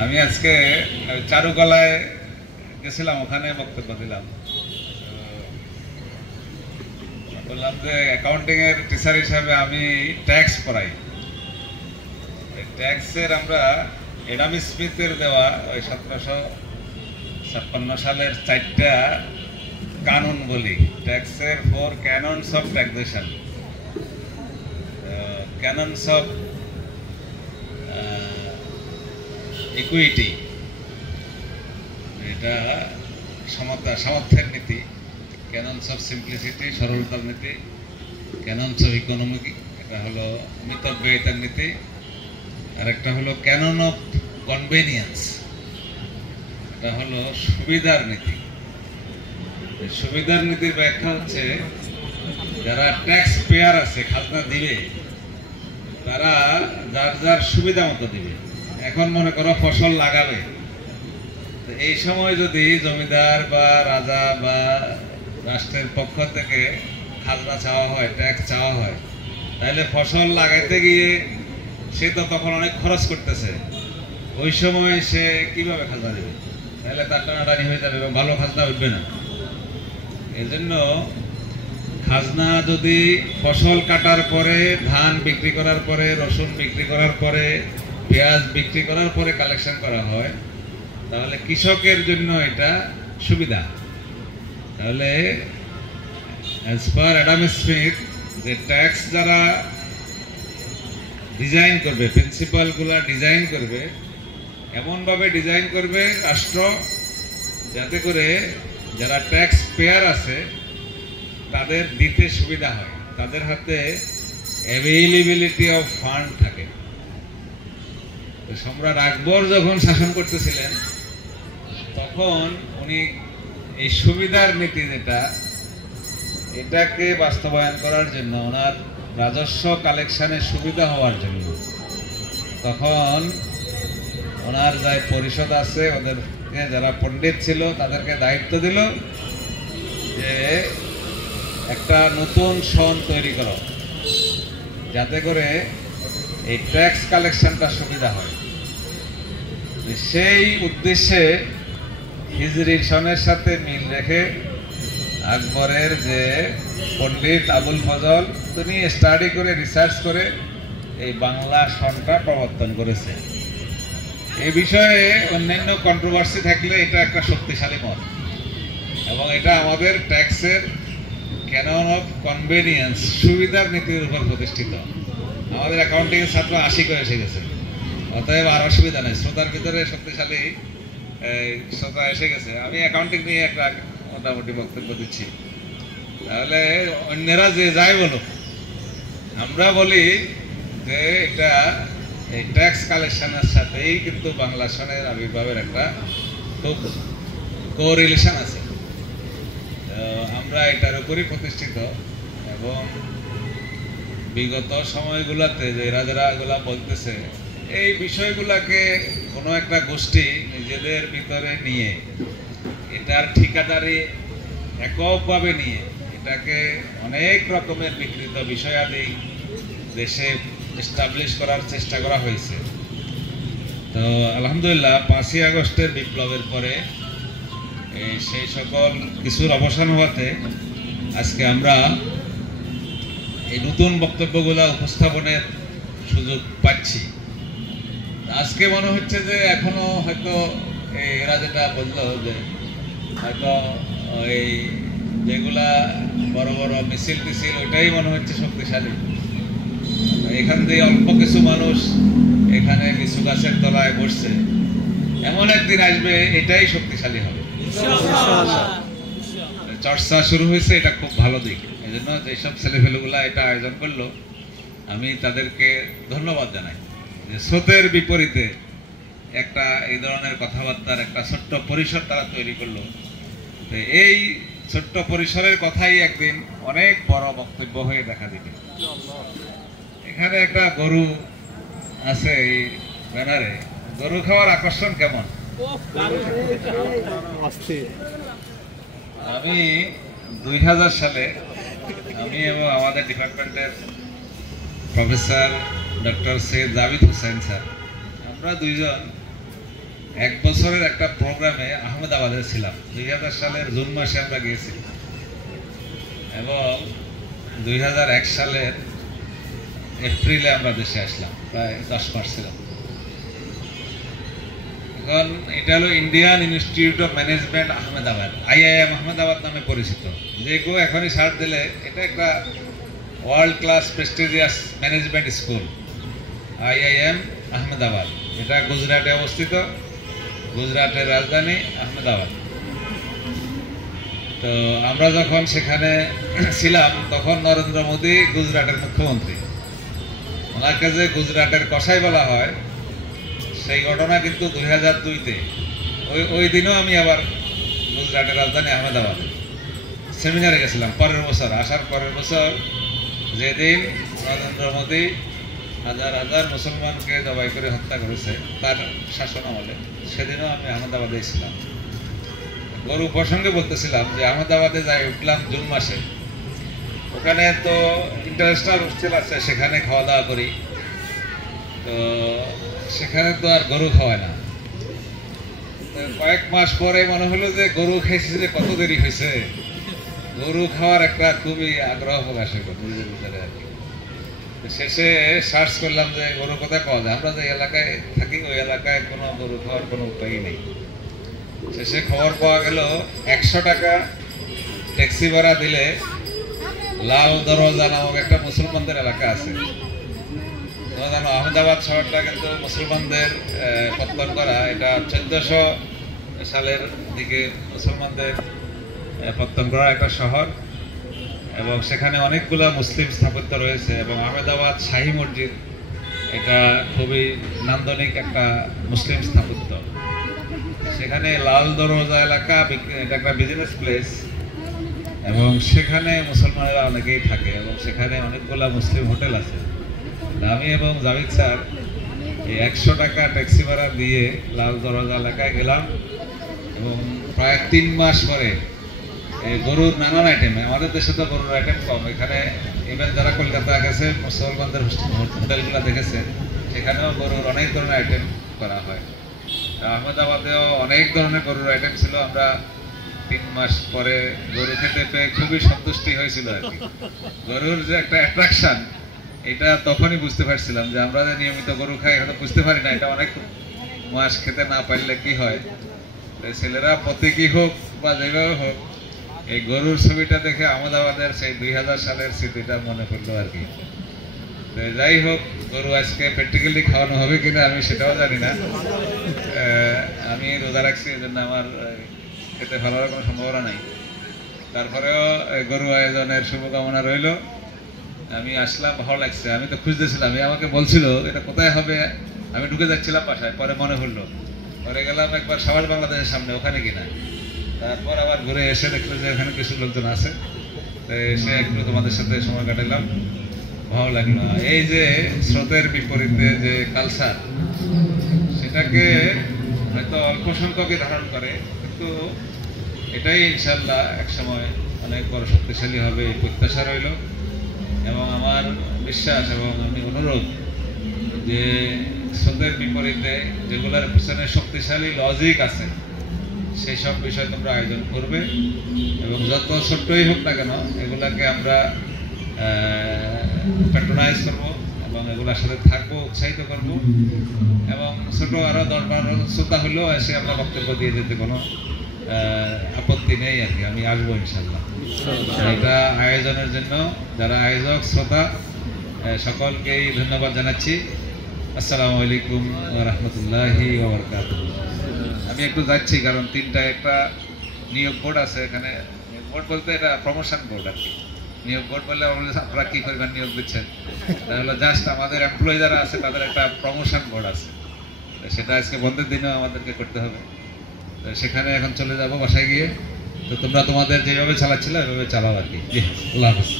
আমি আজকে চারুকলায় গেছিলাম, ওখানে বক্তব্য দিলাম। বললাম যে অ্যাকাউন্টিং এর টিচার হিসাবে আমি ট্যাক্স পড়াই। ট্যাক্সের আমরা এডাম স্মিথের দেওয়া ওই 1756 সালের 4টা কানুন বলি, ট্যাক্সের 4 ক্যাননস অফ ট্যাক্সেশন, ক্যাননস অফ ইকুইটি, এটা সামর্থ্যের নীতি, ক্যাননস অফ সিম্পলিসিটি সরলতার নীতি, ক্যাননস অফ ইকোনমিক এটা হলো মিতব্যয়িতার নীতি, আর একটা হলো ক্যানন অফ কনভেনিয়েন্স, এটা হলো সুবিধার নীতি। সুবিধার নীতির ব্যাখ্যা হচ্ছে যারা ট্যাক্স পেয়ার আছে, খাজনা দিবে, তারা যার যার সুবিধা মতো দিবে। এখন মনে করো ফসল লাগাবে, এই সময় যদি জমিদার বা রাজা বা রাষ্ট্রের পক্ষ থেকে খাজনা চাওয়া হয়, ট্যাক্স চাওয়া হয়, তাহলে ফসল লাগাইতে গিয়ে সে তো তখন অনেক খরচ করতেছে, ওই সময় সে কিভাবে খাজনা দেবে? তাহলে তার টানাটানি হয়ে যাবে এবং ভালো খাজনা উঠবে না। এই জন্য খাজনা যদি ফসল কাটার পরে, ধান বিক্রি করার পরে, রসুন বিক্রি করার পরে, পেঁয়াজ বিক্রি করার পরে কালেকশন করা হয়, তাহলে কৃষকের জন্য এটা সুবিধা। তাহলে অ্যাজ পার অ্যাডাম স্মিথ, যে ট্যাক্স যারা ডিজাইন করবে, প্রিন্সিপালগুলো ডিজাইন করবে, এমনভাবে ডিজাইন করবে রাষ্ট্র যাতে করে যারা ট্যাক্স পেয়ার আছে তাদের দিতে সুবিধা হয়, তাদের হাতে অ্যাভেইলেবিলিটি অফ ফান্ড থাকে। সম্রাট আকবর যখন শাসন করতেছিলেন তখন উনি এই সুবিধার নীতি যেটা, এটাকে বাস্তবায়ন করার জন্য, ওনার রাজস্ব কালেকশনের সুবিধা হওয়ার জন্য, তখন ওনার যে পরিষদ আছে ওদেরকে, যারা পণ্ডিত ছিল তাদেরকে দায়িত্ব দিল যে একটা নতুন সন তৈরি করো যাতে করে এই ট্যাক্স কালেকশনটা সুবিধা হয়। সেই উদ্দেশ্যে হিজরি সনের সাথে মিল রেখে আকবরের যে পণ্ডিত আবুল ফজল, তিনি স্টাডি করে, রিসার্চ করে এই বাংলা সনটা প্রবর্তন করেছে। এই বিষয়ে অন্যান্য কন্ট্রোভার্সি থাকলে এটা একটা শক্তিশালী মত, এবং এটা আমাদের ট্যাক্সের ক্যানন অফ কনভেনিয়েন্স, সুবিধার নীতির উপর প্রতিষ্ঠিত। আমাদের অ্যাকাউন্টিং এর ছাত্র 80 করে এসে গেছে, অতএব আর অসুবিধা নেই। শ্রোতার ভিতরে শক্তিশালী শ্রোতা এসে গেছে। আমি অ্যাকাউন্টিং নিয়ে একটা মোটামুটি বক্তব্য দিচ্ছি, তাহলে অন্যেরা যে যাই বলুক, আমরা বলি যে এটা এই ট্যাক্স কালেকশনের সাথেই কিন্তু বাংলা সনের আবির্ভাবের একটা খুব কোরিলেশন আছে। আমরা এটার উপরই প্রতিষ্ঠিত, এবং বিগত সময়গুলোতে যে যারা এগুলা বলতেছে, এই বিষয়গুলাকে কোনো একটা গোষ্ঠী নিজেদের ভিতরে নিয়ে, এটার ঠিকাদারি এককভাবে নিয়ে, এটাকে অনেক রকমের বিকৃত বিষয়াদি দেশে এস্টাবলিশ করার চেষ্টা করা হয়েছে। তো আলহামদুলিল্লাহ 5ই আগস্টের বিপ্লবের পরে সেই সকল কিছুর অবসান হওয়াতে আজকে আমরা এই নতুন বক্তব্যগুলো উপস্থাপনের সুযোগ পাচ্ছি। আজকে মনে হচ্ছে যে এখনো হয়তো এরা যেটা বললো যে হয়তো এই যেগুলা বড় বড় মিছিল টিছিল, ওইটাই মনে হচ্ছে শক্তিশালী। এখান থেকে অল্প কিছু মানুষ এখানে লিচু গাছের তলায় বসছে, এমন একদিন আসবে এটাই শক্তিশালী হবে। চর্চা শুরু হয়েছে, এটা খুব ভালো দিক। এই জন্য যেসব ছেলেপেলেগুলা এটা আয়োজন করলো, আমি তাদেরকে ধন্যবাদ জানাই যে স্রোতের বিপরীতে একটা এই ধরনের কথাবার্তার একটা ছোট্ট পরিসর তারা তৈরি করলো। তো এই ছোট্ট পরিসরের কথাই একদিন অনেক বড় বক্তব্য হয়ে দেখা দিবে। এখানে একটা গরু আছে এই ব্যানারে, গরু খাওয়ার আকর্ষণ কেমন? আমি 2000 সালে আমি এবং আমাদের ডিপার্টমেন্টের professor doctor Syed Jabid Hossain sir, আমরা দুইজন 1 বছরের একটা প্রোগ্রামে আহমেদাবাদে ছিলাম। 2000 সালের জুন মাসে আমরা গিয়েছি এবং 2001 সালের এপ্রিলে আমরা দেশে আসলাম, প্রায় 10 মাস ছিলাম। এখন এটা হলো Indian institute of management Ahmedabad, IIM Ahmedabad নামে পরিচিত। যে কেউ এখনই সার্চ দিলে এটা একটা world class prestigious management school, IIM Ahmedabad. এটা গুজরাটে অবস্থিত, গুজরাটের রাজধানী আহমেদাবাদ। তো আমরা যখন সেখানে ছিলাম তখন নরেন্দ্র মোদী গুজরাটের মুখ্যমন্ত্রী। ওনার কাছে গুজরাটের কসাই বলা হয়। সেই ঘটনা কিন্তু 2002-তে, ওই দিনও আমি আবার গুজরাটের রাজধানী আহমেদাবাদে সেমিনারে গেছিলাম। পরের বছর, আসার পরের বছর, যেদিন নরেন্দ্র মোদী হাজার হাজার মুসলমানকে জবাই করে হত্যা করেছে তার শাসন আমলে, সেদিনও আমি আহমেদাবাদে ছিলাম। গরু প্রসঙ্গে বলতেছিলাম যে আহমেদাবাদে যাই উঠলাম জুন মাসে। ওখানে তো ইন্টারন্যাশনাল হোস্টেল আছে, সেখানে খাওয়া দাওয়া করি। তো সেখানে তো আর গরু খাওয়ায় না। কয়েক মাস পরে মনে হলো যে গরু খাইছি যে কত দেরি হয়েছে, গরু খাওয়ার একটা খুবই আগ্রহ প্রকাশ হইল নিজের ভিতরে আর কি। শেষে সার্চ করলাম যে গরু কোথায় পাওয়া যায়। আমরা যে এলাকায় থাকি ওই এলাকায় কোনো গরু খাওয়ার কোনো উপায়ই নেই। শেষে খবর পাওয়া গেল 100 টাকা ট্যাক্সি ভাড়া দিলে লাল দরজা নামক একটা মুসলমানদের এলাকা আছে। জানো আহমেদাবাদ শহরটা কিন্তু মুসলমানদের পত্তন করা, এটা 1400 সালের দিকে মুসলমানদের পত্তন করা একটা শহর এবং সেখানে অনেকগুলো মুসলিম স্থাপত্য রয়েছে। এবং আহমেদাবাদ শাহী মসজিদ, এটা খুবই নান্দনিক একটা মুসলিম স্থাপত্য। সেখানে লাল দরজা এলাকা, এটা একটা বিজনেস প্লেস এবং সেখানে মুসলমানেরা অনেকেই থাকে এবং সেখানে অনেকগুলো মুসলিম হোটেল আছে। আমি এবং জাভেদ স্যার এই 100 টাকা ট্যাক্সি ভাড়া দিয়ে লাল দরজা এলাকায় গেলাম এবং প্রায় 3 মাস পরে গরুর নানান আইটেম, আমাদের দেশে তো গরুর আইটেম কম, এখানে ইভেন যারা কলকাতা গেছে মুসলমানদের হোটেলগুলো দেখেছে সেখানেও গরুর অনেক ধরনের আইটেম করা হয়। আহমেদাবাদেও অনেক ধরনের গরুর আইটেম ছিল। আমরা 3 মাস পরে গরু খেতে পেয়ে খুবই সন্তুষ্টি হয়েছিল আর কি। গরুর যে একটা অ্যাট্রাকশন, এটা তখনই বুঝতে পারছিলাম যে আমরা যে নিয়মিত গরু খাই এখন বুঝতে পারি না এটা অনেক মাস খেতে না পারলে কি হয়। ছেলেরা প্রতীকী হোক বা যেভাবে হোক, এই গরুর ছবিটা দেখে আহমেদাবাদের সেই 2000 সালের স্মৃতিটা মনে পড়লো আর কি। যাই হোক, গরু আজকে প্র্যাকটিক্যালি খাওয়ানো হবে কিনা আমি সেটাও জানি না। আমি রোজা রাখছি, এই জন্য আমার খেতে ফেলার কোনো সম্ভাবনা নাই। তারপরেও গরু আয়োজনের শুভকামনা রইল। আমি আসলাম, ভালো লাগছে। আমি তো খুঁজতেছিলাম, আমাকে বলছিল এটা কোথায় হবে। আমি ঢুকে যাচ্ছিলাম বাসায়, পরে মনে হলো, পরে গেলাম একবার সবার বাংলাদেশের সামনে, ওখানে কিনা। তারপর আবার ঘুরে এসে দেখলো যে এখানে কিছু লোকজন আছে, এসে একটু তোমাদের সাথে সময় কাটালাম, ভালো লাগলো। এই যে স্রোতের বিপরীতে যে কালচার, সেটাকে হয়তো অল্প সংখ্যকই ধারণ করে, কিন্তু এটাই ইনশাল্লাহ একসময় অনেক বড় শক্তিশালী হবে এই প্রত্যাশা রইল। এবং আমার বিশ্বাস এবং আমি অনুরোধ যে স্রোতের বিপরীতে যেগুলোর পিছনে শক্তিশালী লজিক আছে সেই সব বিষয় তোমরা আয়োজন করবে এবং যত ছোট্টই হোক না কেন এগুলাকে আমরা প্যাট্রোনাইজ করবো এবং এগুলোর সাথে থাকবো, উৎসাহিত করব এবং ছোট আরো 10-12 শ্রোতা হলেও এসে আমরা বক্তব্য দিয়ে যেতে কোনো আপত্তি নেই আর কি। আমি আসবো ইনশাল্লাহ। এটা আয়োজনের জন্য যারা আয়োজক শ্রোতা সকলকেই ধন্যবাদ জানাচ্ছি। আসসালামু আলাইকুম ওয়া রাহমাতুল্লাহি ওয়া বারাকাতুহু। আমি একটু যাচ্ছি কারণ 3টায় একটা নিয়োগ বোর্ড আছে এখানে। নিয়োগ বোর্ড বলতে এটা প্রমোশন বোর্ড আর কি। নিয়োগ বোর্ড বললে আপনারা কি করবেন, নিয়োগ দিচ্ছেন, তাহলে জাস্ট আমাদের এমপ্লয়ি যারা আছে তাদের একটা প্রমোশন বোর্ড আছে, সেটা আজকে বন্ধের দিনেও আমাদেরকে করতে হবে। সেখানে এখন চলে যাব বাসায় গিয়ে। তো তোমরা তোমাদের যেভাবে চালাচ্ছিলে ওইভাবে চালাও আর কি। জি, আল্লাহ হাফেজ।